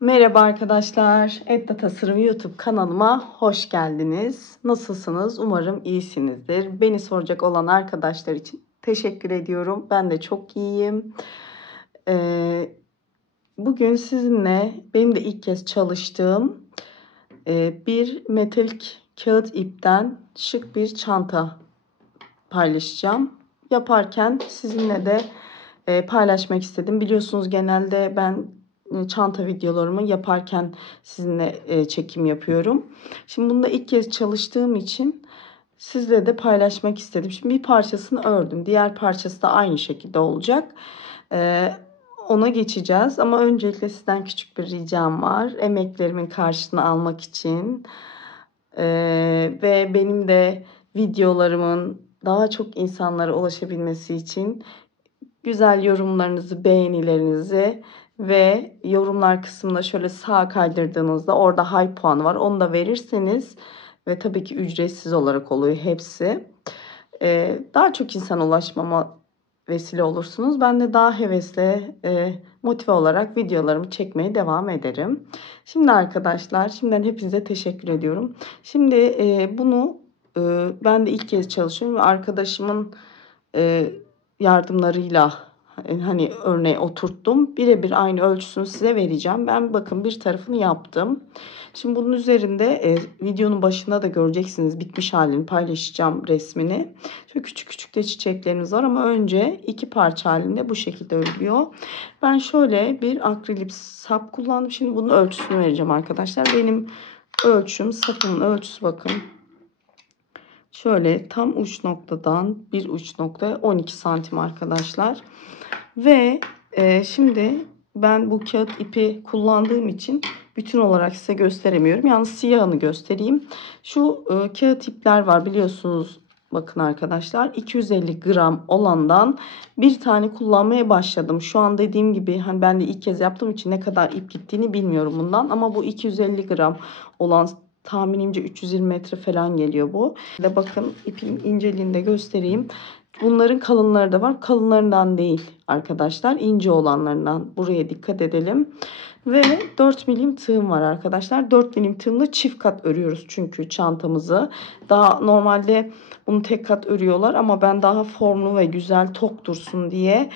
Merhaba arkadaşlar. Edda Tasarım YouTube kanalıma hoş geldiniz. Nasılsınız? Umarım iyisinizdir. Beni soracak olan arkadaşlar için teşekkür ediyorum. Ben de çok iyiyim. Bugün sizinle benim de ilk kez çalıştığım bir metalik kağıt ipten şık bir çanta paylaşacağım. Yaparken sizinle de paylaşmak istedim. Biliyorsunuz genelde ben çanta videolarımı yaparken sizinle çekim yapıyorum. Şimdi bunda ilk kez çalıştığım için sizle de paylaşmak istedim. Şimdi bir parçasını ördüm. Diğer parçası da aynı şekilde olacak. Ona geçeceğiz. Ama öncelikle sizden küçük bir ricam var. Emeklerimin karşılığını almak için ve benim de videolarımın daha çok insanlara ulaşabilmesi için güzel yorumlarınızı, beğenilerinizi ve yorumlar kısmında şöyle sağa kaydırdığınızda orada high puanı var. Onu da verirseniz ve tabii ki ücretsiz olarak oluyor hepsi. Daha çok insana ulaşmama vesile olursunuz. Ben de daha hevesle, motive olarak videolarımı çekmeye devam ederim. Şimdi arkadaşlar, şimdiden hepinize teşekkür ediyorum. Şimdi bunu ben de ilk kez çalışıyorum ve arkadaşımın yardımlarıyla hani örneğe oturttum. Birebir aynı ölçüsünü size vereceğim. Ben bakın bir tarafını yaptım. Şimdi bunun üzerinde videonun başında da göreceksiniz bitmiş halini paylaşacağım resmini. Şöyle küçük küçük de çiçeklerimiz var ama önce iki parça halinde bu şekilde örülüyor. Ben şöyle bir akrilik sap kullandım. Şimdi bunun ölçüsünü vereceğim arkadaşlar. Benim ölçüm, sapımın ölçüsü bakın. Şöyle tam uç noktadan bir uç noktaya 12 santim arkadaşlar. Ve şimdi ben bu kağıt ipi kullandığım için bütün olarak size gösteremiyorum. Yalnız siyahını göstereyim. Şu kağıt ipler var biliyorsunuz. Bakın arkadaşlar 250 gram olandan bir tane kullanmaya başladım. Şu an dediğim gibi hani ben de ilk kez yaptığım için ne kadar ip gittiğini bilmiyorum bundan. Ama bu 250 gram olan tahminimce 320 metre falan geliyor bu. Ve bakın ipin inceliğini de göstereyim. Bunların kalınları da var. Kalınlarından değil arkadaşlar. İnce olanlarından. Buraya dikkat edelim. Ve 4 milim tığım var arkadaşlar. 4 milim tığımla çift kat örüyoruz çünkü çantamızı. Daha normalde bunu tek kat örüyorlar ama ben daha formlu ve güzel tok dursun diye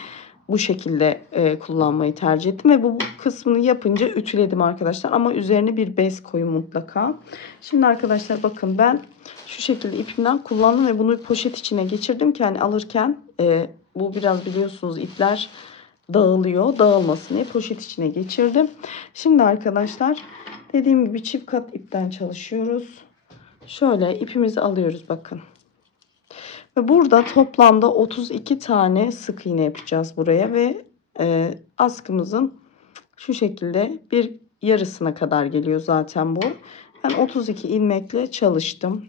bu şekilde kullanmayı tercih ettim. Ve bu kısmını yapınca ütüledim arkadaşlar. Ama üzerine bir bez koyun mutlaka. Şimdi arkadaşlar bakın ben şu şekilde ipimden kullandım ve bunu poşet içine geçirdim ki hani alırken bu biraz biliyorsunuz ipler dağılıyor. Dağılmasın diye poşet içine geçirdim. Şimdi arkadaşlar dediğim gibi çift kat ipten çalışıyoruz. Şöyle ipimizi alıyoruz bakın. Ve burada toplamda 32 tane sık iğne yapacağız buraya ve askımızın şu şekilde bir yarısına kadar geliyor zaten bu. Ben 32 ilmekle çalıştım.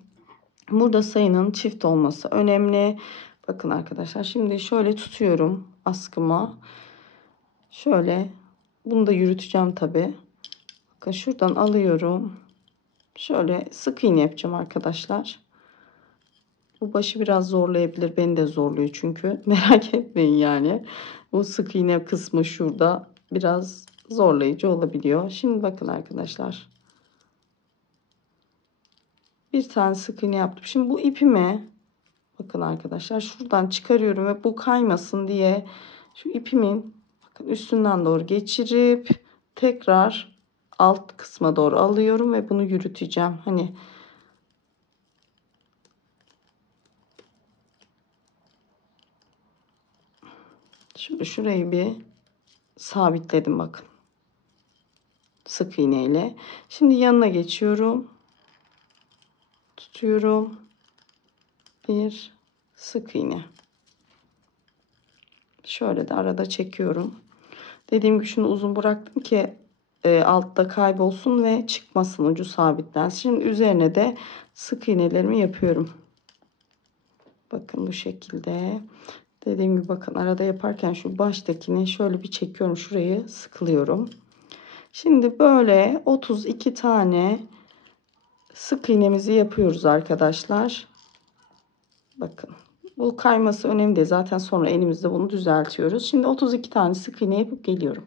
Burada sayının çift olması önemli. Bakın arkadaşlar şimdi şöyle tutuyorum askıma. Şöyle bunu da yürüteceğim tabi. Bakın şuradan alıyorum. Şöyle sık iğne yapacağım arkadaşlar. Bu başı biraz zorlayabilir. Beni de zorluyor çünkü. Merak etmeyin yani. Bu sık iğne kısmı şurada biraz zorlayıcı olabiliyor. Şimdi bakın arkadaşlar. Bir tane sık iğne yaptım. Şimdi bu ipimi bakın arkadaşlar şuradan çıkarıyorum ve bu kaymasın diye şu ipimin bakın üstünden doğru geçirip tekrar alt kısma doğru alıyorum ve bunu yürüteceğim. Hani şimdi şurayı bir sabitledim bakın. Sık iğneyle. Şimdi yanına geçiyorum. Tutuyorum. Bir sık iğne. Şöyle de arada çekiyorum. Dediğim gibi şunu uzun bıraktım ki altta kaybolsun ve çıkmasın, ucu sabitlensin. Şimdi üzerine de sık iğnelerimi yapıyorum. Bakın bu şekilde. Dediğim gibi bakın arada yaparken şu baştakini şöyle bir çekiyorum. Şurayı sıkılıyorum. Şimdi böyle 32 tane sık iğnemizi yapıyoruz arkadaşlar. Bakın bu kayması önemli değil. Zaten sonra elimizde bunu düzeltiyoruz. Şimdi 32 tane sık iğne yapıp geliyorum.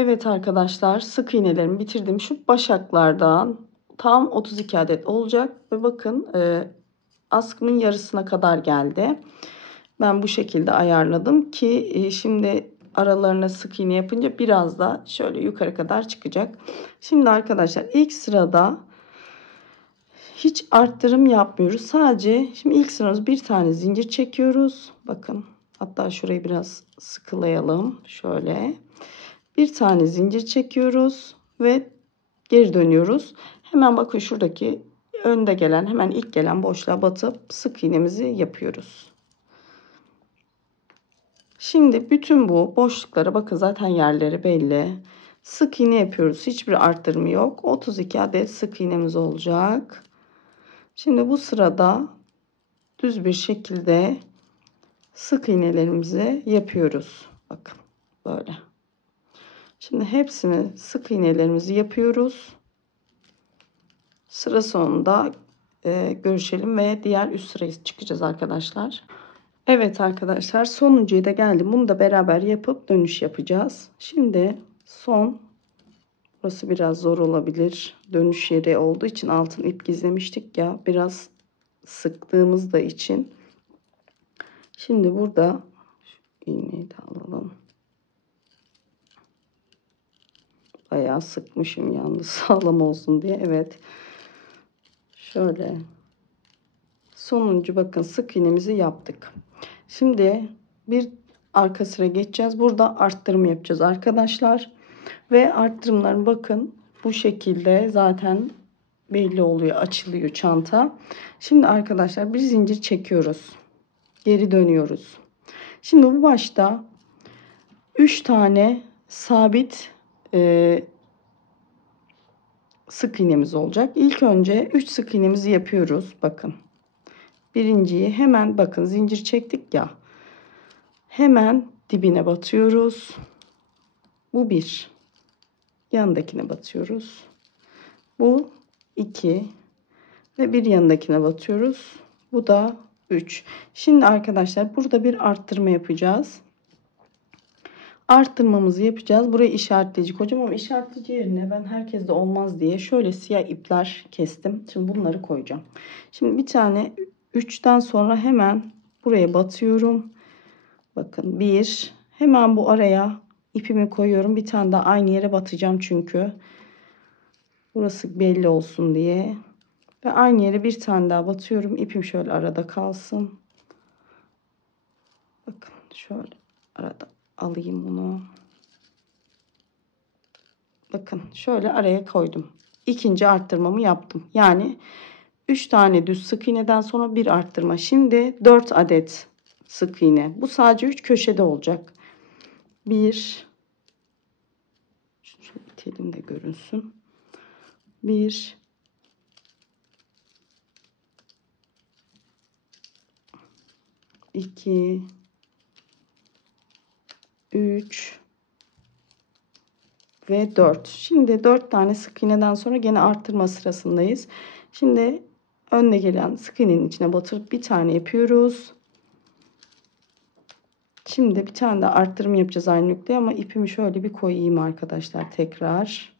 Evet arkadaşlar, sık iğnelerimi bitirdim. Şu başaklardan tam 32 adet olacak ve bakın askımın yarısına kadar geldi. Ben bu şekilde ayarladım ki şimdi aralarına sık iğne yapınca biraz da şöyle yukarı kadar çıkacak. Şimdi arkadaşlar ilk sırada hiç arttırım yapmıyoruz. Sadece şimdi ilk sıramız bir tane zincir çekiyoruz. Bakın, hatta şurayı biraz sıkılayalım. Şöyle bir tane zincir çekiyoruz ve geri dönüyoruz. Hemen bakın şuradaki önde gelen, hemen ilk gelen boşluğa batıp sık iğnemizi yapıyoruz. Şimdi bütün bu boşluklara bakın, zaten yerleri belli. Sık iğne yapıyoruz. Hiçbir arttırımı yok. 32 adet sık iğnemiz olacak. Şimdi bu sırada düz bir şekilde sık iğnelerimizi yapıyoruz. Bakın böyle. Şimdi hepsini, sık iğnelerimizi yapıyoruz. Sıra sonunda görüşelim ve diğer üst sıraya çıkacağız arkadaşlar. Evet arkadaşlar, sonuncuya da geldim. Bunu da beraber yapıp dönüş yapacağız. Şimdi son, burası biraz zor olabilir. Dönüş yeri olduğu için altın ip gizlemiştik ya. Biraz sıktığımız da için. Şimdi burada şu iğneyi de alalım. Bayağı sıkmışım yalnız sağlam olsun diye. Evet. Şöyle. Sonuncu bakın sık iğnemizi yaptık. Şimdi bir arka sıra geçeceğiz. Burada arttırım yapacağız arkadaşlar. Ve arttırımların bakın bu şekilde zaten belli oluyor. Açılıyor çanta. Şimdi arkadaşlar bir zincir çekiyoruz. Geri dönüyoruz. Şimdi bu başta 3 tane sabit sık iğnemiz olacak. İlk önce 3 sık iğnemizi yapıyoruz. Bakın. Birinciyi hemen bakın zincir çektik ya. Hemen dibine batıyoruz. Bu bir. Yanındakine batıyoruz. Bu 2 ve bir yanındakine batıyoruz. Bu da 3. Şimdi arkadaşlar burada bir arttırma yapacağız. Arttırmamızı yapacağız. Burayı işaretleyecek hocam, ama işaretleyici yerine ben herkeste olmaz diye şöyle siyah ipler kestim. Şimdi bunları koyacağım. Şimdi bir tane 3'ten sonra hemen buraya batıyorum. Bakın 1. Hemen bu araya ipimi koyuyorum. Bir tane daha aynı yere batacağım çünkü. Burası belli olsun diye. Ve aynı yere bir tane daha batıyorum. İpim şöyle arada kalsın. Bakın şöyle arada alayım bunu. Bakın şöyle araya koydum. İkinci arttırmamı yaptım. Yani 3 tane düz sık iğneden sonra bir arttırma. Şimdi 4 adet sık iğne. Bu sadece 3 köşede olacak. 1, şöyle itelim de görünsün. 1, 2, 3 ve 4. Şimdi 4 tane sık iğneden sonra gene arttırma sırasındayız. Şimdi önde gelen sık iğnenin içine batırıp bir tane yapıyoruz. Şimdi bir tane de arttırım yapacağız aynı noktaya, ama ipimi şöyle bir koyayım arkadaşlar tekrar.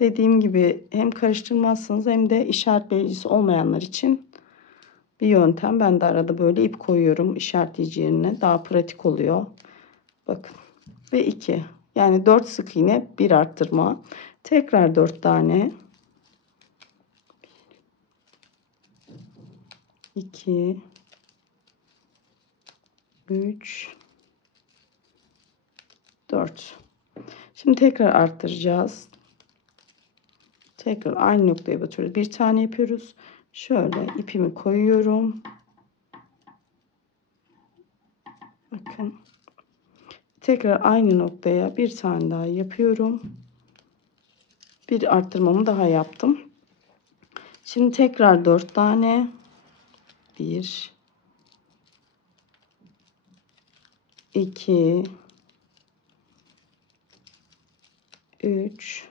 Dediğim gibi hem karıştırmazsınız hem de işaretleyicisi olmayanlar için bir yöntem. Ben de arada böyle ip koyuyorum işaretleyici yerine. Daha pratik oluyor. Bakın. Ve 2. Yani 4 sık iğne, bir arttırma. Tekrar 4 tane. 2, 3, 4. Şimdi tekrar arttıracağız. Tekrar aynı noktaya batıyoruz. Bir tane yapıyoruz. Şöyle ipimi koyuyorum. Bakın. Tekrar aynı noktaya bir tane daha yapıyorum. Bir arttırmamı daha yaptım. Şimdi tekrar 4 tane. 1, 2, 3,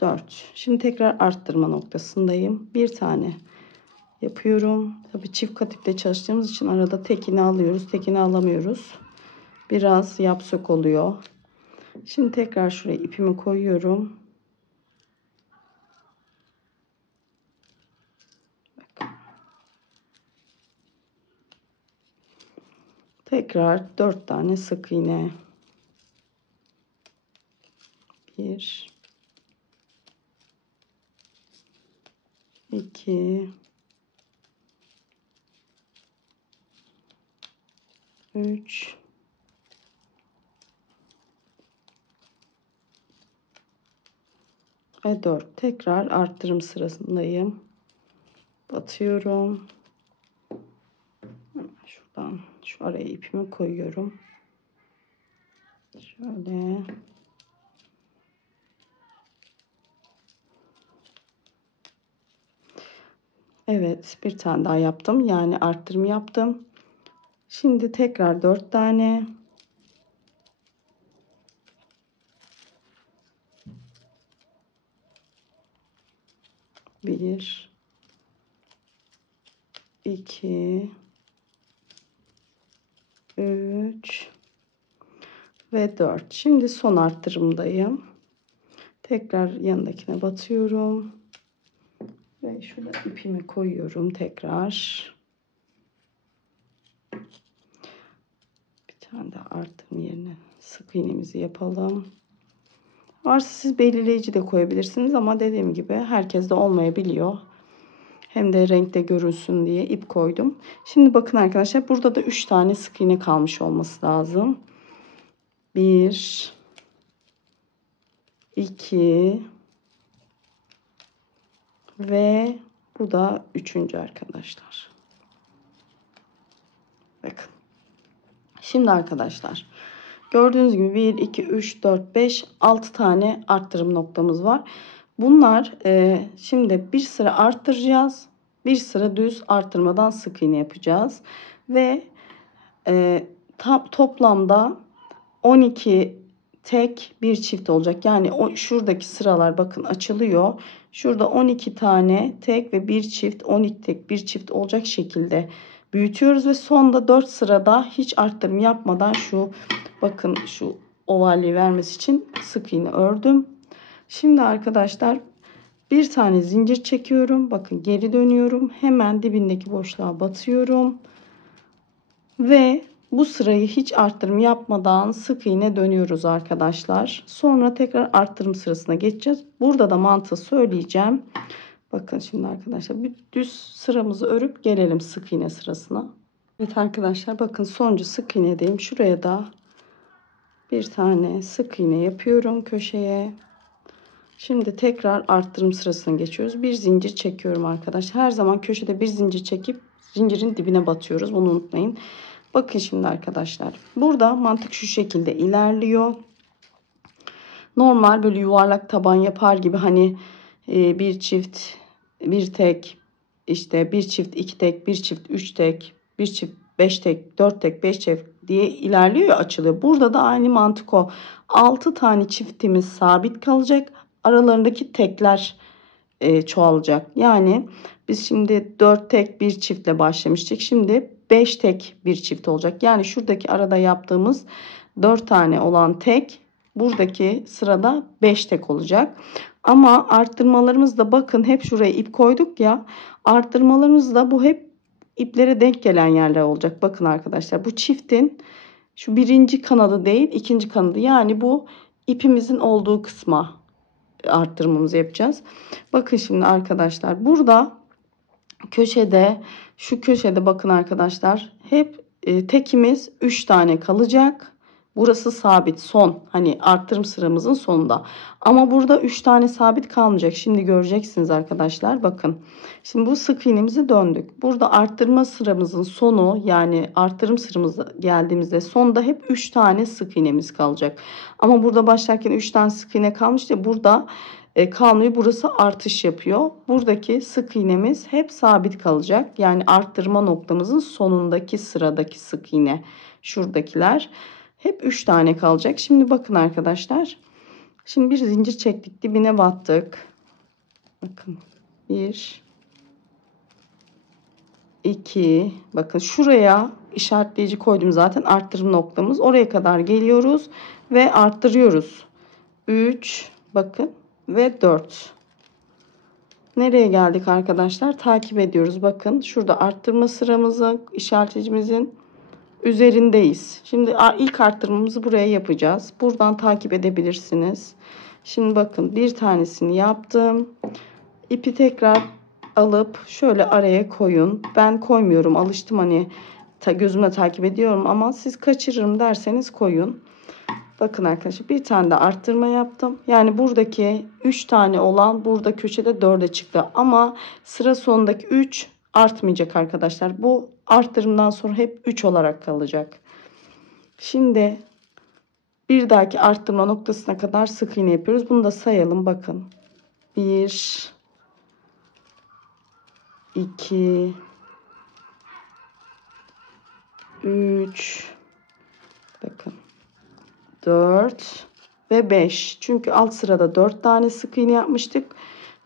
4. Şimdi tekrar arttırma noktasındayım. Bir tane yapıyorum. Tabii çift kat ipte çalıştığımız için arada tekini alıyoruz, tekini alamıyoruz. Biraz yap sök oluyor. Şimdi tekrar şuraya ipimi koyuyorum. Bakın. Tekrar 4 tane sık iğne. 1 2 3 ve 4. Tekrar arttırım sırasındayım. Batıyorum. Şuradan şu araya ipimi koyuyorum. Şöyle. Evet, bir tane daha yaptım. Yani arttırım yaptım. Şimdi tekrar 4 tane. 1 2 3 ve 4. Şimdi son arttırımdayım. Tekrar yanındakine batıyorum. Ve şurada ipimi koyuyorum tekrar. Bir tane daha arttırım yerine sık iğnemizi yapalım. Varsa siz belirleyici de koyabilirsiniz ama dediğim gibi herkes de olmayabiliyor. Hem de renkte görünsün diye ip koydum. Şimdi bakın arkadaşlar, burada da 3 tane sık iğne kalmış olması lazım. 1 2 ve bu da 3. arkadaşlar. Bakın. Şimdi arkadaşlar, gördüğünüz gibi 1 2 3 4 5 6 tane arttırım noktamız var. Bunlar şimdi bir sıra arttıracağız. Bir sıra düz arttırmadan sık iğne yapacağız. Ve toplamda 12 tek bir çift olacak. Yani şuradaki sıralar bakın açılıyor. Şurada 12 tane tek ve bir çift, 12 tek bir çift olacak şekilde büyütüyoruz ve sonda 4 sırada hiç arttırım yapmadan şu bakın şu ovalliği vermesi için sık iğne ördüm. Şimdi arkadaşlar bir tane zincir çekiyorum. Bakın geri dönüyorum. Hemen dibindeki boşluğa batıyorum. Ve bu sırayı hiç arttırım yapmadan sık iğne dönüyoruz arkadaşlar. Sonra tekrar arttırım sırasına geçeceğiz. Burada da mantığı söyleyeceğim. Bakın şimdi arkadaşlar bir düz sıramızı örüp gelelim sık iğne sırasına. Evet arkadaşlar, bakın sonuncu sık iğnedeyim. Şuraya da bir tane sık iğne yapıyorum köşeye. Şimdi tekrar arttırım sırasına geçiyoruz. Bir zincir çekiyorum arkadaşlar. Her zaman köşede bir zincir çekip zincirin dibine batıyoruz. Bunu unutmayın. Bakın şimdi arkadaşlar. Burada mantık şu şekilde ilerliyor. Normal böyle yuvarlak taban yapar gibi hani bir çift, bir tek, işte bir çift, iki tek, bir çift, üç tek, bir çift, beş tek, dört tek, beş çift diye ilerliyor, açılıyor. Burada da aynı mantık o. 6 tane çiftimiz sabit kalacak. Aralarındaki tekler çoğalacak. Yani biz şimdi 4 tek bir çiftle başlamıştık. Şimdi 5 tek bir çift olacak. Yani şuradaki arada yaptığımız 4 tane olan tek buradaki sırada 5 tek olacak. Ama arttırmalarımız da bakın hep şuraya ip koyduk ya. Arttırmalarımız da bu hep iplere denk gelen yerler olacak. Bakın arkadaşlar, bu çiftin şu birinci kanadı değil ikinci kanadı. Yani bu ipimizin olduğu kısma arttırmamızı yapacağız. Bakın şimdi arkadaşlar, burada köşede, şu köşede bakın arkadaşlar, hep tekimiz 3 tane kalacak. Burası sabit, son, hani arttırım sıramızın sonunda. Ama burada 3 tane sabit kalmayacak. Şimdi göreceksiniz arkadaşlar. Bakın. Şimdi bu sık iğnemizi döndük. Burada arttırma sıramızın sonu, yani arttırım sıramıza geldiğimizde sonda hep 3 tane sık iğnemiz kalacak. Ama burada başlarken 3 tane sık iğne kalmış ya, burada kalmıyor. Burası artış yapıyor. Buradaki sık iğnemiz hep sabit kalacak. Yani arttırma noktamızın sonundaki sıradaki sık iğne, şuradakiler hep 3 tane kalacak. Şimdi bakın arkadaşlar. Şimdi bir zincir çektik. Dibine battık. Bakın. 1 2, bakın şuraya işaretleyici koydum zaten, arttırım noktamız. Oraya kadar geliyoruz ve arttırıyoruz. 3, bakın, ve 4. Nereye geldik arkadaşlar? Takip ediyoruz. Bakın şurada arttırma sıramızı, işaretlecimizin üzerindeyiz. Şimdi ilk arttırmamızı buraya yapacağız. Buradan takip edebilirsiniz. Şimdi bakın bir tanesini yaptım. İpi tekrar alıp şöyle araya koyun. Ben koymuyorum. Alıştım, hani gözümle takip ediyorum, ama siz kaçırırım derseniz koyun. Bakın arkadaşlar, bir tane de arttırma yaptım. Yani buradaki 3 tane olan burada köşede 4'e çıktı. Ama sıra sonundaki 3 artmayacak arkadaşlar. Bu arttırımdan sonra hep 3 olarak kalacak. Şimdi bir dahaki arttırma noktasına kadar sık iğne yapıyoruz. Bunu da sayalım, bakın. 1, 2, 3, bakın, 4 ve 5. Çünkü alt sırada 4 tane sık iğne yapmıştık.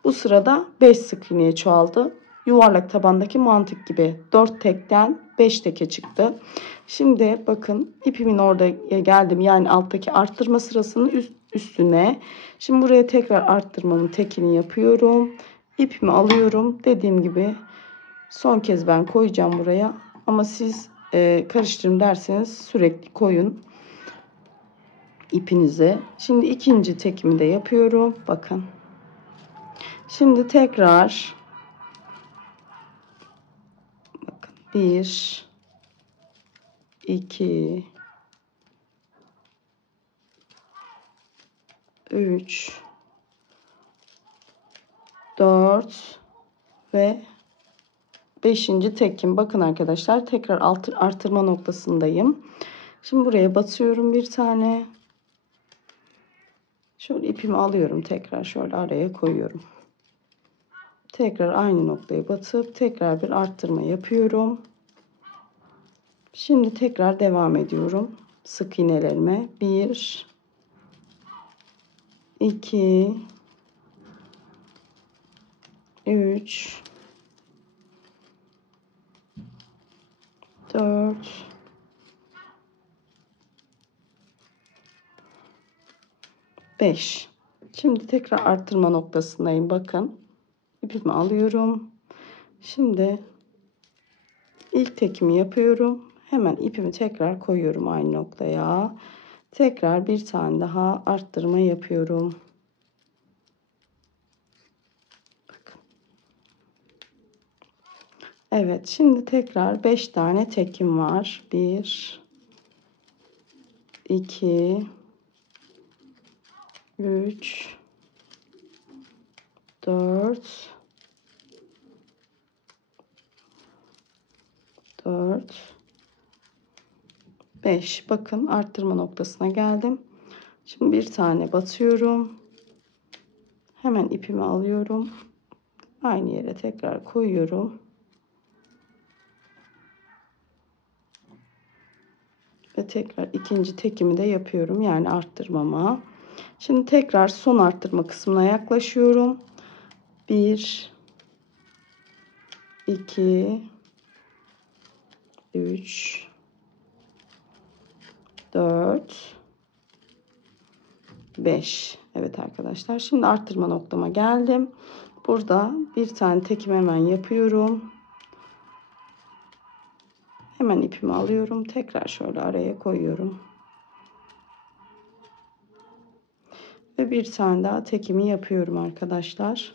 Bu sırada 5 sık iğneye çoğaldı. Yuvarlak tabandaki mantık gibi 4 tekten 5 teke çıktı. Şimdi bakın ipimin orada geldim. Yani alttaki arttırma sırasının üstüne. Şimdi buraya tekrar arttırmamın tekini yapıyorum. İpimi alıyorum. Dediğim gibi son kez ben koyacağım buraya. Ama siz karıştırın derseniz sürekli koyun ipinize. Şimdi ikinci tekimi de yapıyorum. Bakın. Şimdi tekrar bakın, 1, 2, 3, 4 ve 5. tekim. Bakın arkadaşlar, tekrar artırma noktasındayım. Şimdi buraya batıyorum bir tane. Şöyle ipimi alıyorum, tekrar şöyle araya koyuyorum. Tekrar aynı noktaya batıp tekrar bir arttırma yapıyorum. Şimdi tekrar devam ediyorum sık iğnelerime. 1, 2, 3, 4, 5. Şimdi tekrar arttırma noktasındayım. Bakın ipimi alıyorum. Şimdi ilk tekimi yapıyorum. Hemen ipimi tekrar koyuyorum aynı noktaya. Tekrar bir tane daha arttırma yapıyorum. Bakın. Evet, şimdi tekrar 5 tane tekim var. 1, 2, 3, 4, 5. Bakın arttırma noktasına geldim. Şimdi bir tane batıyorum. Hemen ipimi alıyorum. Aynı yere tekrar koyuyorum. Ve tekrar ikinci tekimi de yapıyorum. Yani arttırmama. Şimdi tekrar son arttırma kısmına yaklaşıyorum. 1, 2, 3, 4, 5. Evet arkadaşlar, şimdi arttırma noktama geldim. Burada bir tane tekim hemen yapıyorum. Hemen ipimi alıyorum. Tekrar şöyle araya koyuyorum. Ve bir tane daha tekimi yapıyorum arkadaşlar.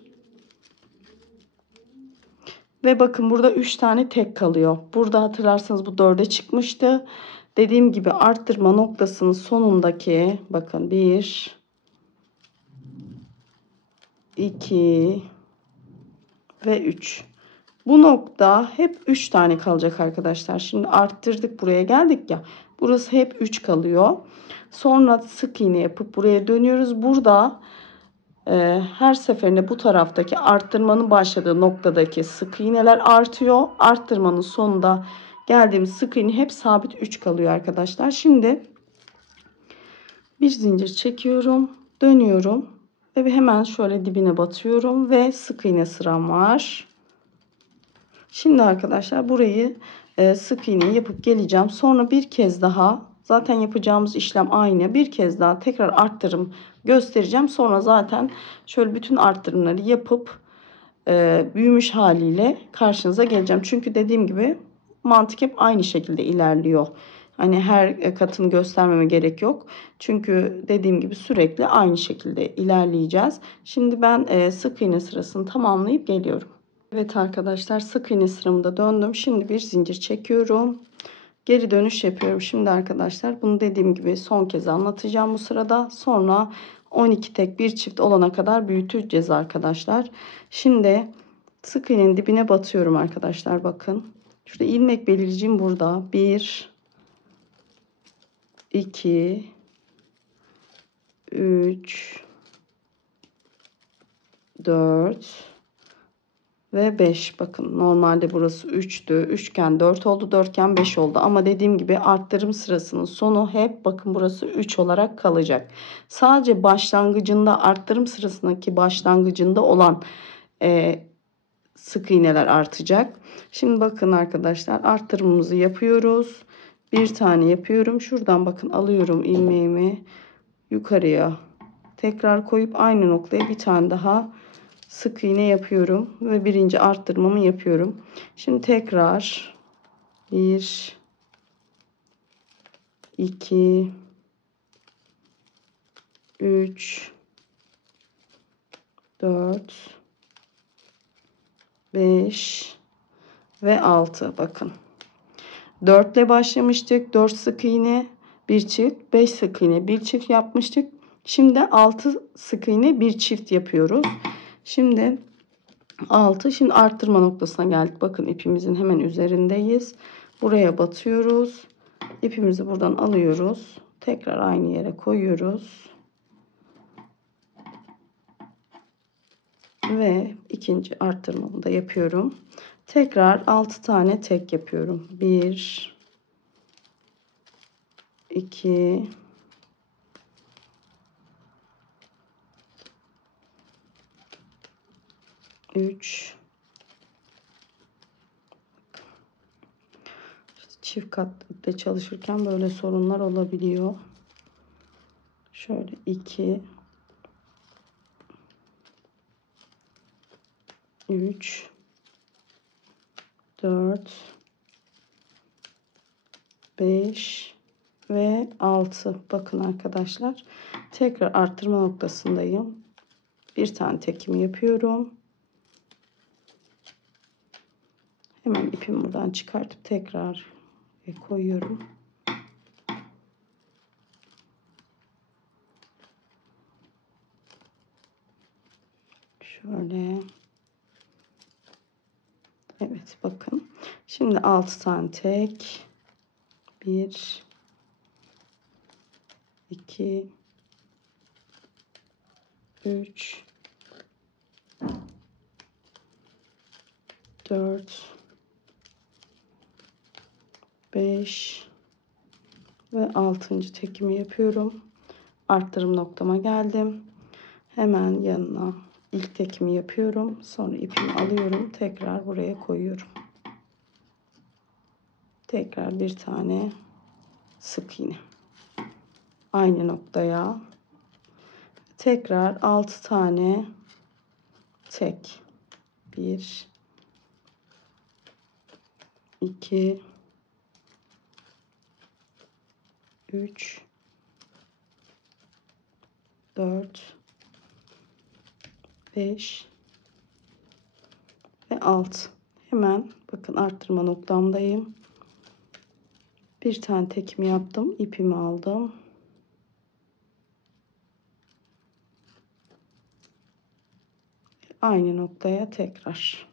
Ve bakın burada 3 tane tek kalıyor. Burada hatırlarsanız bu 4'e çıkmıştı. Dediğim gibi arttırma noktasının sonundaki, bakın, 1, 2 ve 3. Bu nokta hep 3 tane kalacak arkadaşlar. Şimdi arttırdık, buraya geldik ya. Burası hep 3 kalıyor. Sonra sık iğne yapıp buraya dönüyoruz. Burada her seferinde bu taraftaki arttırmanın başladığı noktadaki sık iğneler artıyor. Arttırmanın sonunda geldiğimiz sık iğne hep sabit 3 kalıyor arkadaşlar. Şimdi bir zincir çekiyorum. Dönüyorum. Ve hemen şöyle dibine batıyorum. Ve sık iğne sıram var. Şimdi arkadaşlar burayı sık iğne yapıp geleceğim. Sonra bir kez daha, zaten yapacağımız işlem aynı. Bir kez daha tekrar arttırım göstereceğim. Sonra zaten şöyle bütün arttırımları yapıp büyümüş haliyle karşınıza geleceğim. Çünkü dediğim gibi mantık hep aynı şekilde ilerliyor. Hani her katını göstermeme gerek yok. Çünkü dediğim gibi sürekli aynı şekilde ilerleyeceğiz. Şimdi ben sık iğne sırasını tamamlayıp geliyorum. Evet arkadaşlar, sık iğne sıramda döndüm. Şimdi bir zincir çekiyorum. Geri dönüş yapıyorum. Şimdi arkadaşlar bunu dediğim gibi son kez anlatacağım bu sırada. Sonra 12 tek bir çift olana kadar büyüteceğiz arkadaşlar. Şimdi sık iğnenin dibine batıyorum arkadaşlar. Bakın. Şurada ilmek belirleyeceğim burada. 1 2 3 4 ve 5. Bakın normalde burası 3'tü. Üçgen 4 oldu. Dörtgen 5 oldu. Ama dediğim gibi arttırım sırasının sonu hep bakın burası 3 olarak kalacak. Sadece başlangıcında, arttırım sırasındaki başlangıcında olan sık iğneler artacak. Şimdi bakın arkadaşlar, arttırımımızı yapıyoruz. Bir tane yapıyorum. Şuradan bakın alıyorum ilmeğimi yukarıya. Tekrar koyup aynı noktaya bir tane daha sık iğne yapıyorum ve birinci arttırmamı yapıyorum. Şimdi tekrar 1 2 3 4 5 ve 6. Bakın 4 ile başlamıştık. 4 sık iğne bir çift, 5 sık iğne bir çift yapmıştık. Şimdi 6 sık iğne bir çift yapıyoruz. Şimdi 6. Şimdi arttırma noktasına geldik. Bakın ipimizin hemen üzerindeyiz. Buraya batıyoruz. İpimizi buradan alıyoruz. Tekrar aynı yere koyuyoruz. Ve ikinci arttırmamı da yapıyorum. Tekrar 6 tane tek yapıyorum. 1 2 3 çift katlı çalışırken böyle sorunlar olabiliyor. Şöyle 2 3 4 5 ve 6. Bakın arkadaşlar, tekrar arttırma noktasındayım. Bir tane tekimi yapıyorum. Hemen ipimi buradan çıkartıp tekrar koyuyorum. Şöyle. Evet bakın. Şimdi 6 tane tek. 1 2 3 4 5 ve 6. tekimi yapıyorum. Arttırım noktama geldim. Hemen yanına ilk tekimi yapıyorum. Sonra ipimi alıyorum. Tekrar buraya koyuyorum. Tekrar bir tane sık iğne. Aynı noktaya. Tekrar 6 tane tek. 1 2 3 4 5 ve 6. Hemen bakın arttırma noktamdayım. Bir tane tekimi yaptım. İpimi aldım. Aynı noktaya tekrar.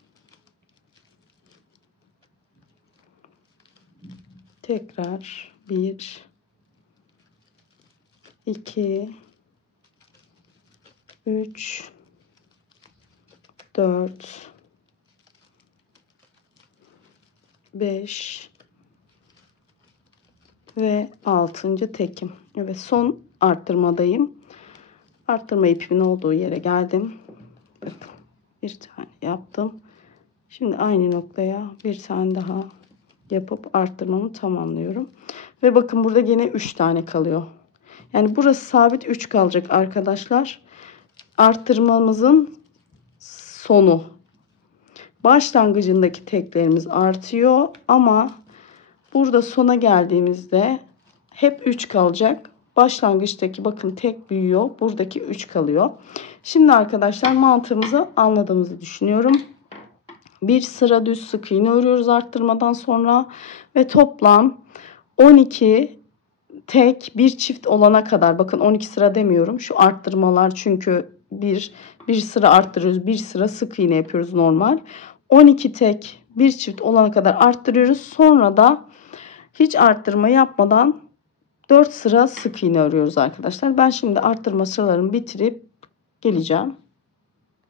Tekrar 1 2 3 4 5 ve 6. tekim. Evet, son arttırmadayım. Arttırma ipimin olduğu yere geldim. Bakın bir tane yaptım. Şimdi aynı noktaya bir tane daha yapıp arttırmamı tamamlıyorum. Ve bakın burada yine 3 tane kalıyor. Yani burası sabit 3 kalacak arkadaşlar. Arttırmamızın sonu. Başlangıcındaki teklerimiz artıyor ama burada sona geldiğimizde hep 3 kalacak. Başlangıçtaki bakın tek büyüyor. Buradaki 3 kalıyor. Şimdi arkadaşlar mantığımızı anladığımızı düşünüyorum. Bir sıra düz sık iğne örüyoruz arttırmadan sonra ve toplam 12 tek bir çift olana kadar, bakın 12 sıra demiyorum. Şu arttırmalar çünkü bir sıra arttırıyoruz, bir sıra sık iğne yapıyoruz normal. 12 tek bir çift olana kadar arttırıyoruz. Sonra da hiç arttırma yapmadan 4 sıra sık iğne örüyoruz arkadaşlar. Ben şimdi arttırma sıralarımı bitirip geleceğim.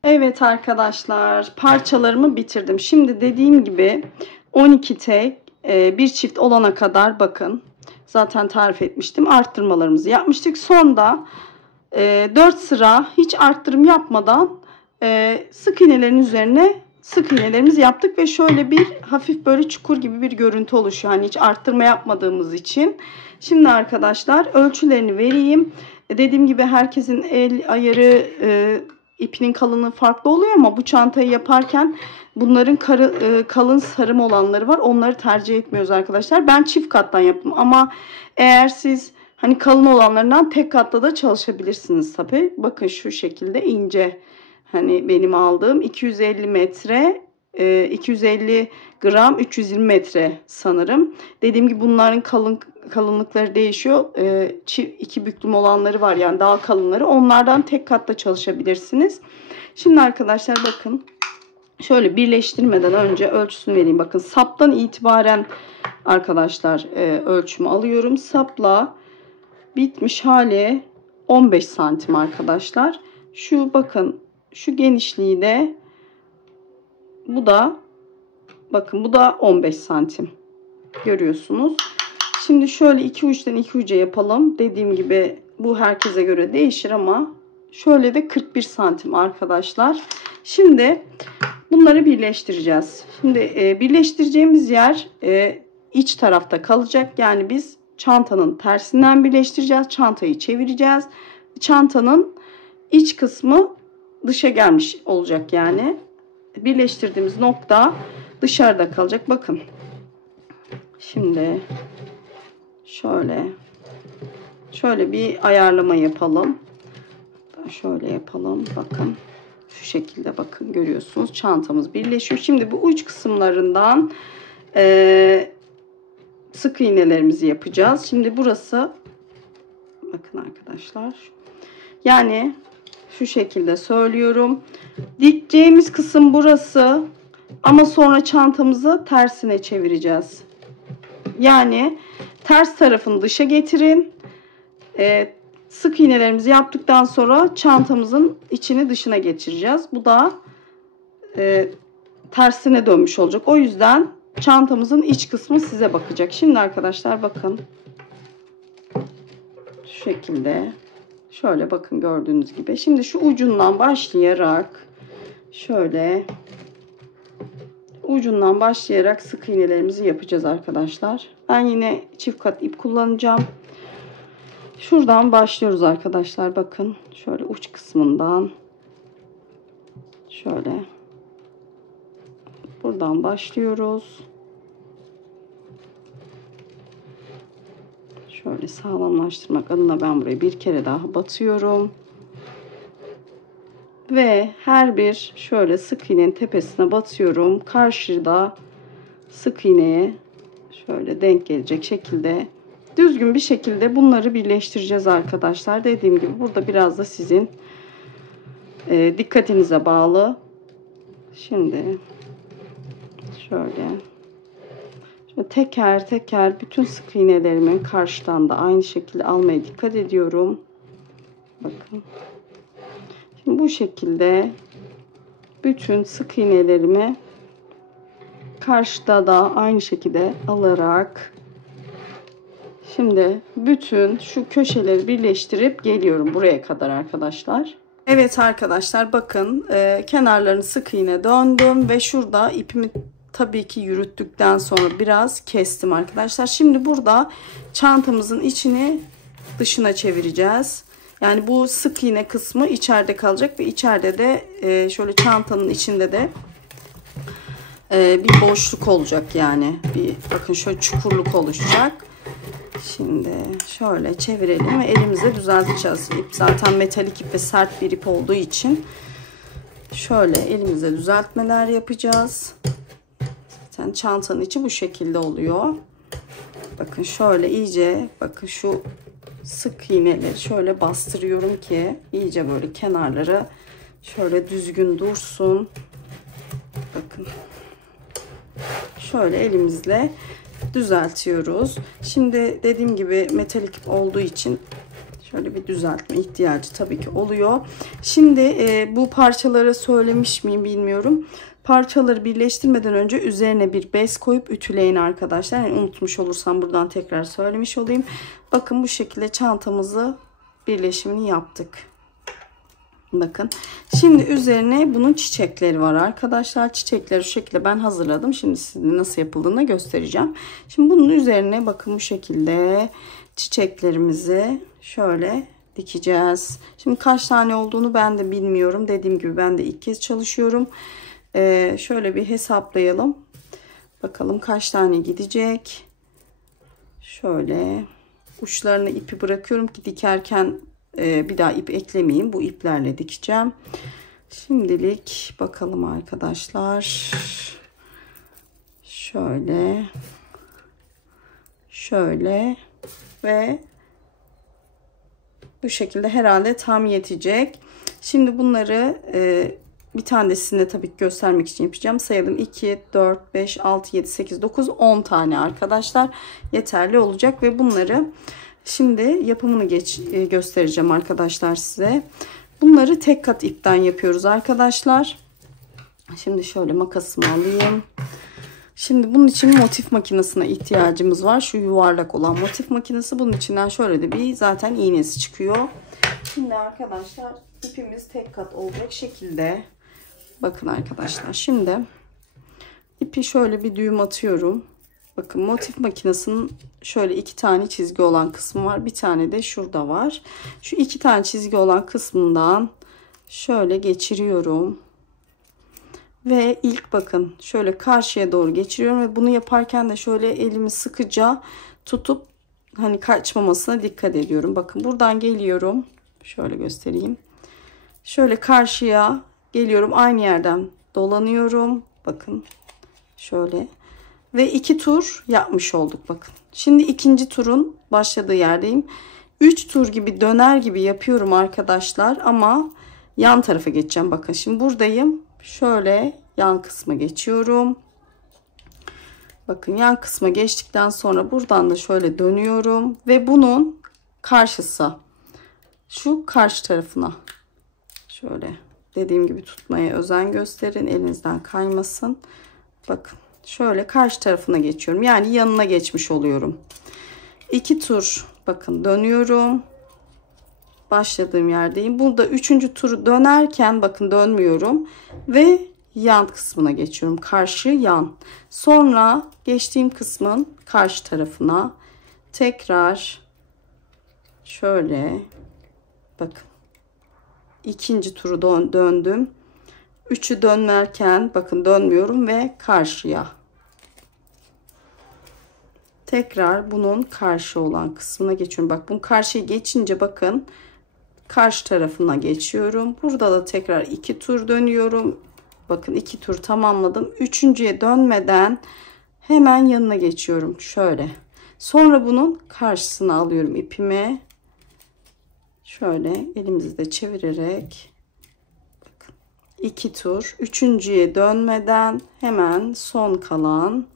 Evet arkadaşlar, parçalarımı bitirdim. Şimdi dediğim gibi 12 tek bir çift olana kadar bakın zaten tarif etmiştim. Arttırmalarımızı yapmıştık. Sonra 4 sıra hiç arttırım yapmadan sık iğnelerin üzerine sık iğnelerimizi yaptık ve şöyle bir hafif böyle çukur gibi bir görüntü oluşuyor. Hani hiç arttırma yapmadığımız için. Şimdi arkadaşlar ölçülerini vereyim. Dediğim gibi herkesin el ayarı ipinin kalınlığı farklı oluyor ama bu çantayı yaparken bunların kalın sarım olanları var. Onları tercih etmiyoruz arkadaşlar. Ben çift kattan yaptım ama eğer siz hani kalın olanlarından tek katta da çalışabilirsiniz tabi. Bakın şu şekilde ince, hani benim aldığım 250 metre 250 gram 320 metre sanırım. Dediğim gibi bunların kalınlıkları değişiyor. İki büklüm olanları var, yani daha kalınları. Onlardan tek katta çalışabilirsiniz. Şimdi arkadaşlar bakın. Şöyle birleştirmeden önce ölçüsünü vereyim. Bakın saptan itibaren arkadaşlar ölçümü alıyorum. Sapla bitmiş hali 15 santim arkadaşlar. Şu bakın şu genişliği de bu da bakın bu da 15 santim. Görüyorsunuz. Şimdi şöyle iki uçtan iki uca yapalım. Dediğim gibi bu herkese göre değişir ama şöyle de 41 santim arkadaşlar. Şimdi bunları birleştireceğiz. Şimdi birleştireceğimiz yer iç tarafta kalacak. Yani biz çantanın tersinden birleştireceğiz. Çantayı çevireceğiz. Çantanın iç kısmı dışa gelmiş olacak yani. Birleştirdiğimiz nokta dışarıda kalacak. Bakın. Şimdi şöyle bir ayarlama yapalım. Şöyle yapalım. Bakın. Şu şekilde bakın görüyorsunuz. Çantamız birleşiyor. Şimdi bu uç kısımlarından sık iğnelerimizi yapacağız. Şimdi burası bakın arkadaşlar. Yani şu şekilde söylüyorum. Dikeceğimiz kısım burası. Ama sonra çantamızı tersine çevireceğiz. Yani ters tarafını dışa getirin. Sık iğnelerimizi yaptıktan sonra çantamızın içini dışına geçireceğiz. Bu da tersine dönmüş olacak. O yüzden çantamızın iç kısmı size bakacak. Şimdi arkadaşlar bakın. Şu şekilde. Şöyle bakın gördüğünüz gibi. Şimdi şu ucundan başlayarak şöyle ucundan başlayarak sık iğnelerimizi yapacağız arkadaşlar. Ben yine çift kat ip kullanacağım. Şuradan başlıyoruz arkadaşlar. Bakın şöyle uç kısmından şöyle buradan başlıyoruz. Şöyle sağlamlaştırmak adına ben buraya bir kere daha batıyorum. Ve her bir şöyle sık iğnenin tepesine batıyorum. Karşıda sık iğneye şöyle denk gelecek şekilde düzgün bir şekilde bunları birleştireceğiz arkadaşlar. Dediğim gibi burada biraz da sizin dikkatinize bağlı. Şimdi şöyle teker teker bütün sık iğnelerimin karşıdan da aynı şekilde almaya dikkat ediyorum. Bakın. Şimdi bu şekilde bütün sık iğnelerimi karşıda da aynı şekilde alarak şimdi bütün şu köşeleri birleştirip geliyorum buraya kadar arkadaşlar. Evet arkadaşlar, bakın kenarlarını sık iğne döndüm ve şurada ipimi tabii ki yürüttükten sonra biraz kestim arkadaşlar. Şimdi burada çantamızın içini dışına çevireceğiz. Yani bu sık iğne kısmı içeride kalacak ve içeride de şöyle çantanın içinde de bir boşluk olacak, yani bir bakın şöyle çukurluk oluşacak. Şimdi şöyle çevirelim ve elimizle düzelteceğiz. İp zaten metalik ip ve sert bir ip olduğu için şöyle elimizle düzeltmeler yapacağız. Zaten çantanın içi bu şekilde oluyor. Bakın şöyle iyice, bakın şu sık iğneleri şöyle bastırıyorum ki iyice böyle kenarları şöyle düzgün dursun. Bakın şöyle elimizle düzeltiyoruz. Şimdi dediğim gibi metalik ip olduğu için şöyle bir düzeltme ihtiyacı tabii ki oluyor. Şimdi bu parçaları söylemiş miyim bilmiyorum. Parçaları birleştirmeden önce üzerine bir bez koyup ütüleyin arkadaşlar. Yani unutmuş olursam buradan tekrar söylemiş olayım. Bakın bu şekilde çantamızı birleşimini yaptık. Bakın şimdi üzerine bunun çiçekleri var arkadaşlar. Çiçekleri şu şekilde ben hazırladım. Şimdi size nasıl yapıldığını göstereceğim. Şimdi bunun üzerine bakın bu şekilde çiçeklerimizi şöyle dikeceğiz. Şimdi kaç tane olduğunu ben de bilmiyorum. Dediğim gibi ben de ilk kez çalışıyorum. Şöyle bir hesaplayalım. Bakalım kaç tane gidecek. Şöyle uçlarına ipi bırakıyorum ki dikerken bir daha ip eklemeyeyim. Bu iplerle dikeceğim. Şimdilik bakalım arkadaşlar. Şöyle. Şöyle. Ve bu şekilde herhalde tam yetecek. Şimdi bunları bir tanesini tabii ki göstermek için yapacağım. Sayalım: 2, 4, 5, 6, 7, 8, 9, 10 tane arkadaşlar. Yeterli olacak ve bunları şimdi yapımını göstereceğim arkadaşlar size. Bunları tek kat ipten yapıyoruz arkadaşlar. Şimdi şöyle makasımı alayım. Şimdi bunun için motif makinesine ihtiyacımız var. Şu yuvarlak olan motif makinesi. Bunun içinden şöyle de bir zaten iğnesi çıkıyor. Şimdi arkadaşlar ipimiz tek kat olacak şekilde. Bakın arkadaşlar, şimdi ipi şöyle bir düğüm atıyorum. Bakın motif makinesinin şöyle 2 tane çizgi olan kısmı var. Bir tane de şurada var. Şu 2 tane çizgi olan kısmından şöyle geçiriyorum. Ve ilk bakın şöyle karşıya doğru geçiriyorum ve bunu yaparken de şöyle elimi sıkıca tutup hani kaçmamasına dikkat ediyorum. Bakın buradan geliyorum. Şöyle göstereyim. Şöyle karşıya geliyorum. Aynı yerden dolanıyorum. Bakın şöyle. Ve 2 tur yapmış olduk bakın. Şimdi ikinci turun başladığı yerdeyim. 3 tur gibi döner gibi yapıyorum arkadaşlar. Ama yan tarafa geçeceğim. Bakın şimdi buradayım. Şöyle yan kısma geçiyorum. Bakın yan kısma geçtikten sonra buradan da şöyle dönüyorum. Ve bunun karşısı. Şu karşı tarafına. Şöyle dediğim gibi tutmaya özen gösterin. Elinizden kaymasın. Bakın şöyle karşı tarafına geçiyorum. Yani yanına geçmiş oluyorum. 2 tur bakın dönüyorum. Başladığım yerdeyim. Burada 3. turu dönerken bakın dönmüyorum. Ve yan kısmına geçiyorum. Karşı yan. Sonra geçtiğim kısmın karşı tarafına tekrar şöyle bakın. 2. turu döndüm. 3'ü dönerken bakın dönmüyorum ve karşıya. Tekrar bunun karşı olan kısmına geçiyorum. Bak bunun karşıya geçince bakın karşı tarafına geçiyorum. Burada da tekrar 2 tur dönüyorum. Bakın 2 tur tamamladım. 3.'ye dönmeden hemen yanına geçiyorum. Şöyle. Sonra bunun karşısına alıyorum ipimi. Şöyle elimizi de çevirerek 2 tur. 3.'ye dönmeden hemen son kalan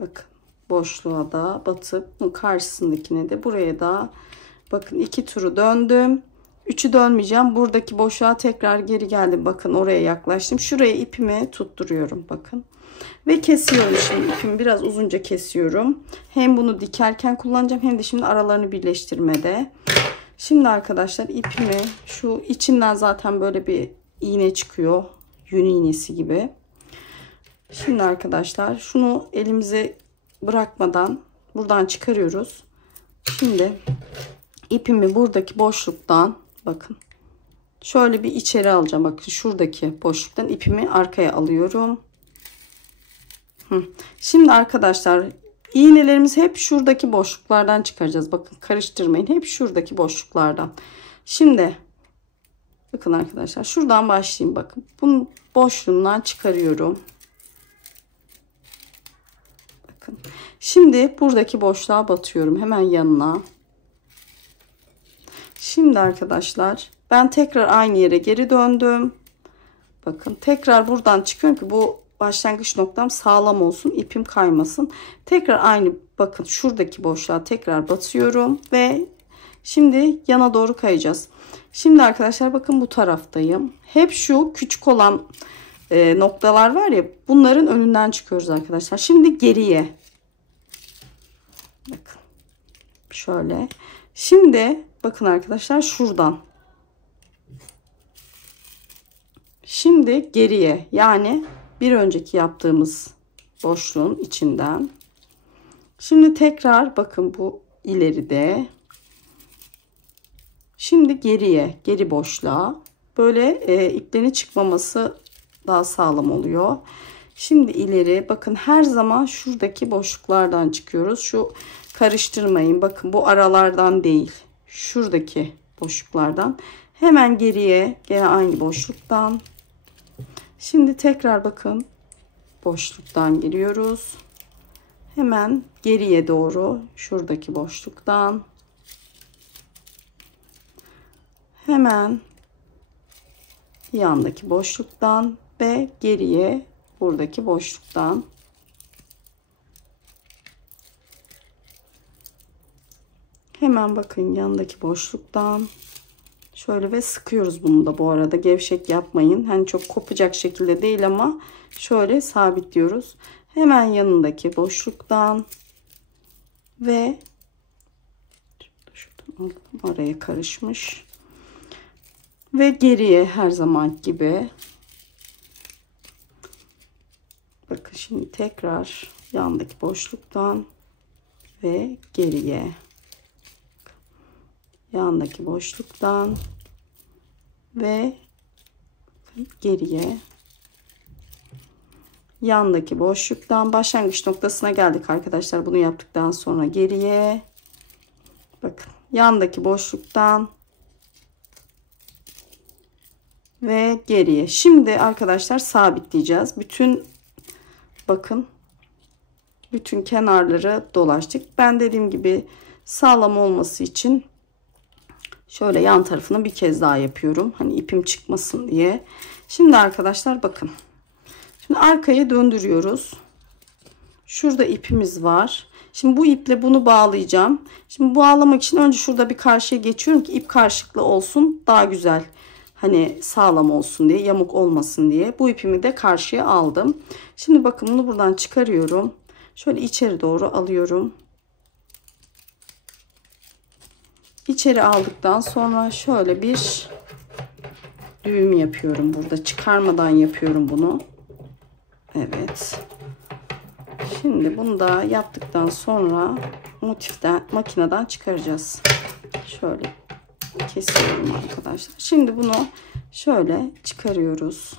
bakın boşluğa da batıp bu karşısındakine de buraya da bakın 2 turu döndüm. 3'ü dönmeyeceğim. Buradaki boşluğa tekrar geri geldim. Bakın oraya yaklaştım. Şuraya ipimi tutturuyorum. Bakın. Ve kesiyorum şimdi. İpimi biraz uzunca kesiyorum. Hem bunu dikerken kullanacağım hem de şimdi aralarını birleştirmede. Şimdi arkadaşlar ipimi şu içinden zaten böyle bir iğne çıkıyor. Yün iğnesi gibi. Şimdi arkadaşlar şunu elimize bırakmadan buradan çıkarıyoruz. Şimdi ipimi buradaki boşluktan bakın şöyle bir içeri alacağım. Bakın şuradaki boşluktan ipimi arkaya alıyorum. Şimdi arkadaşlar iğnelerimizi hep şuradaki boşluklardan çıkaracağız. Bakın karıştırmayın. Hep şuradaki boşluklardan. Şimdi bakın arkadaşlar şuradan başlayayım. Bakın bunun boşluğundan çıkarıyorum. Bakın. Şimdi buradaki boşluğa batıyorum. Hemen yanına. Şimdi arkadaşlar ben tekrar aynı yere geri döndüm. Bakın tekrar buradan çıkıyorum ki bu başlangıç noktam sağlam olsun, ipim kaymasın. Tekrar aynı bakın şuradaki boşluğa tekrar batıyorum ve şimdi yana doğru kayacağız. Şimdi arkadaşlar bakın bu taraftayım. Hep şu küçük olan noktalar var ya, bunların önünden çıkıyoruz arkadaşlar. Şimdi geriye. Bakın. Şöyle. Şimdi bakın arkadaşlar şuradan. Şimdi geriye, yani bir önceki yaptığımız boşluğun içinden. Şimdi tekrar bakın bu ileride. Şimdi geriye, geri boşluğa. Böyle iplerin çıkmaması daha sağlam oluyor. Şimdi ileri, bakın her zaman şuradaki boşluklardan çıkıyoruz. Şu karıştırmayın. Bakın bu aralardan değil. Şuradaki boşluklardan. Hemen geriye, gene aynı boşluktan. Şimdi tekrar bakın boşluktan giriyoruz. Hemen geriye doğru şuradaki boşluktan. Hemen yandaki boşluktan ve geriye buradaki boşluktan. Hemen bakın yandaki boşluktan. Şöyle ve sıkıyoruz bunu da bu arada. Gevşek yapmayın. Hani çok kopacak şekilde değil ama şöyle sabitliyoruz. Hemen yanındaki boşluktan ve şuradan araya karışmış. Ve geriye her zaman gibi. Bakın şimdi tekrar yandaki boşluktan ve geriye. Yandaki boşluktan ve geriye. Yandaki boşluktan başlangıç noktasına geldik arkadaşlar. Bunu yaptıktan sonra geriye. Bakın yandaki boşluktan ve geriye. Şimdi arkadaşlar sabitleyeceğiz. Bakın bütün kenarları dolaştık. Ben dediğim gibi sağlam olması için şöyle yan tarafını bir kez daha yapıyorum. Hani ipim çıkmasın diye. Şimdi arkadaşlar bakın. Şimdi arkaya döndürüyoruz. Şurada ipimiz var. Şimdi bu iple bunu bağlayacağım. Şimdi bağlamak için önce şurada bir karşıya geçiyorum ki ip karşılıklı olsun. Daha güzel. Hani sağlam olsun diye, yamuk olmasın diye. Bu ipimi de karşıya aldım. Şimdi bakın bunu buradan çıkarıyorum. Şöyle içeri doğru alıyorum. İçeri aldıktan sonra şöyle bir düğüm yapıyorum burada. Çıkarmadan yapıyorum bunu. Evet. Şimdi bunu da yaptıktan sonra makineden çıkaracağız. Şöyle kesiyorum arkadaşlar. Şimdi bunu şöyle çıkarıyoruz.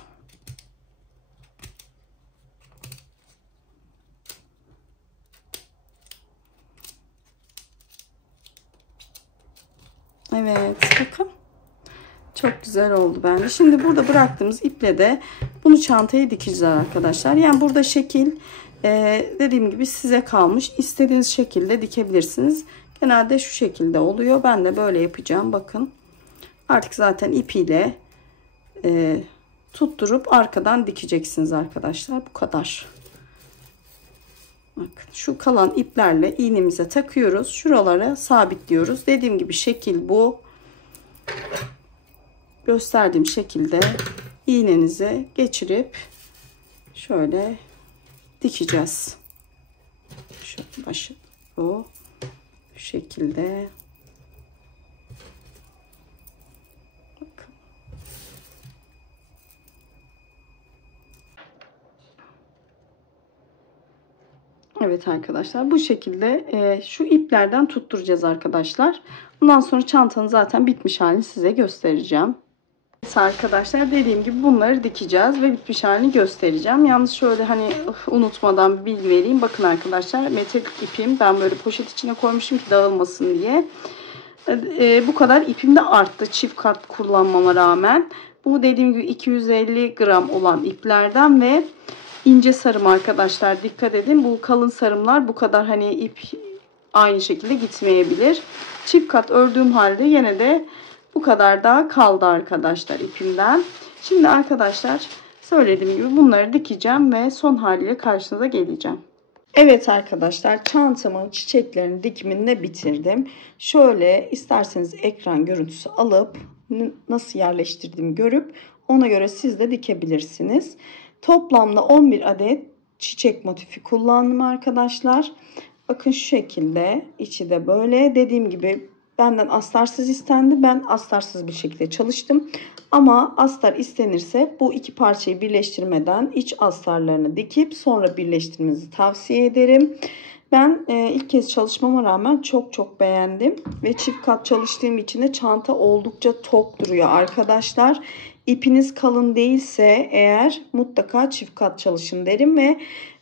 Evet, bakın. Çok güzel oldu bence. Şimdi burada bıraktığımız iple de bunu çantaya dikeceğiz arkadaşlar. Yani burada şekil dediğim gibi size kalmış. İstediğiniz şekilde dikebilirsiniz. Genelde şu şekilde oluyor. Ben de böyle yapacağım. Bakın. Artık zaten ipiyle tutturup arkadan dikeceksiniz arkadaşlar. Bu kadar. Bakın, şu kalan iplerle iğnemize takıyoruz. Şuralara sabitliyoruz. Dediğim gibi şekil bu. Gösterdiğim şekilde iğnenizi geçirip şöyle dikeceğiz. Şu başı bu şekilde Evet arkadaşlar, bu şekilde şu iplerden tutturacağız arkadaşlar. Bundan sonra çantanın zaten bitmiş halini size göstereceğim. Evet arkadaşlar, dediğim gibi bunları dikeceğiz ve bitmiş halini göstereceğim. Yalnız şöyle hani unutmadan bir bilgi vereyim. Bakın arkadaşlar, metalik ipim ben böyle poşet içine koymuşum ki dağılmasın diye. Bu kadar ipim de arttı çift kat kullanmama rağmen. Bu dediğim gibi 250 gram olan iplerden ve ince sarım arkadaşlar, dikkat edin. Bu kalın sarımlar bu kadar hani ip aynı şekilde gitmeyebilir. Çift kat ördüğüm halde yine de bu kadar daha kaldı arkadaşlar ipimden. Şimdi arkadaşlar, söylediğim gibi bunları dikeceğim ve son haliyle karşınıza geleceğim. Evet arkadaşlar, çantamın çiçeklerini dikimini de bitirdim. Şöyle isterseniz ekran görüntüsü alıp nasıl yerleştirdiğimi görüp ona göre siz de dikebilirsiniz. Toplamda 11 adet çiçek motifi kullandım arkadaşlar. Bakın şu şekilde, içi de böyle. Dediğim gibi benden astarsız istendi. Ben astarsız bir şekilde çalıştım. Ama astar istenirse bu iki parçayı birleştirmeden iç astarlarını dikip sonra birleştirmenizi tavsiye ederim. Ben ilk kez çalışmama rağmen çok beğendim. Ve çift kat çalıştığım için de çanta oldukça tok duruyor arkadaşlar. İpiniz kalın değilse eğer mutlaka çift kat çalışın derim. Ve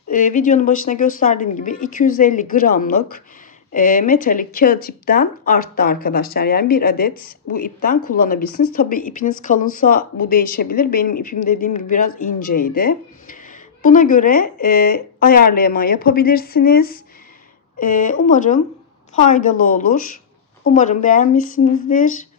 videonun başına gösterdiğim gibi 250 gramlık metalik kağıt ipten arttı arkadaşlar. Yani bir adet bu ipten kullanabilirsiniz. Tabii ipiniz kalınsa bu değişebilir. Benim ipim dediğim gibi biraz inceydi. Buna göre ayarlama yapabilirsiniz. Umarım faydalı olur. Umarım beğenmişsinizdir.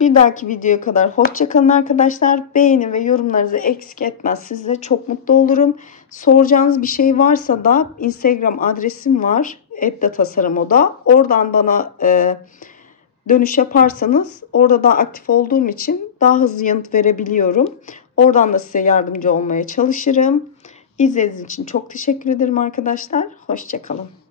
Bir dahaki videoya kadar hoşça kalın arkadaşlar. Beğeni ve yorumlarınızı eksik etmez. Size çok mutlu olurum. Soracağınız bir şey varsa da Instagram adresim var. @tasarımoda. Oradan bana dönüş yaparsanız orada daha aktif olduğum için daha hızlı yanıt verebiliyorum. Oradan da size yardımcı olmaya çalışırım. İzlediğiniz için çok teşekkür ederim arkadaşlar. Hoşça kalın.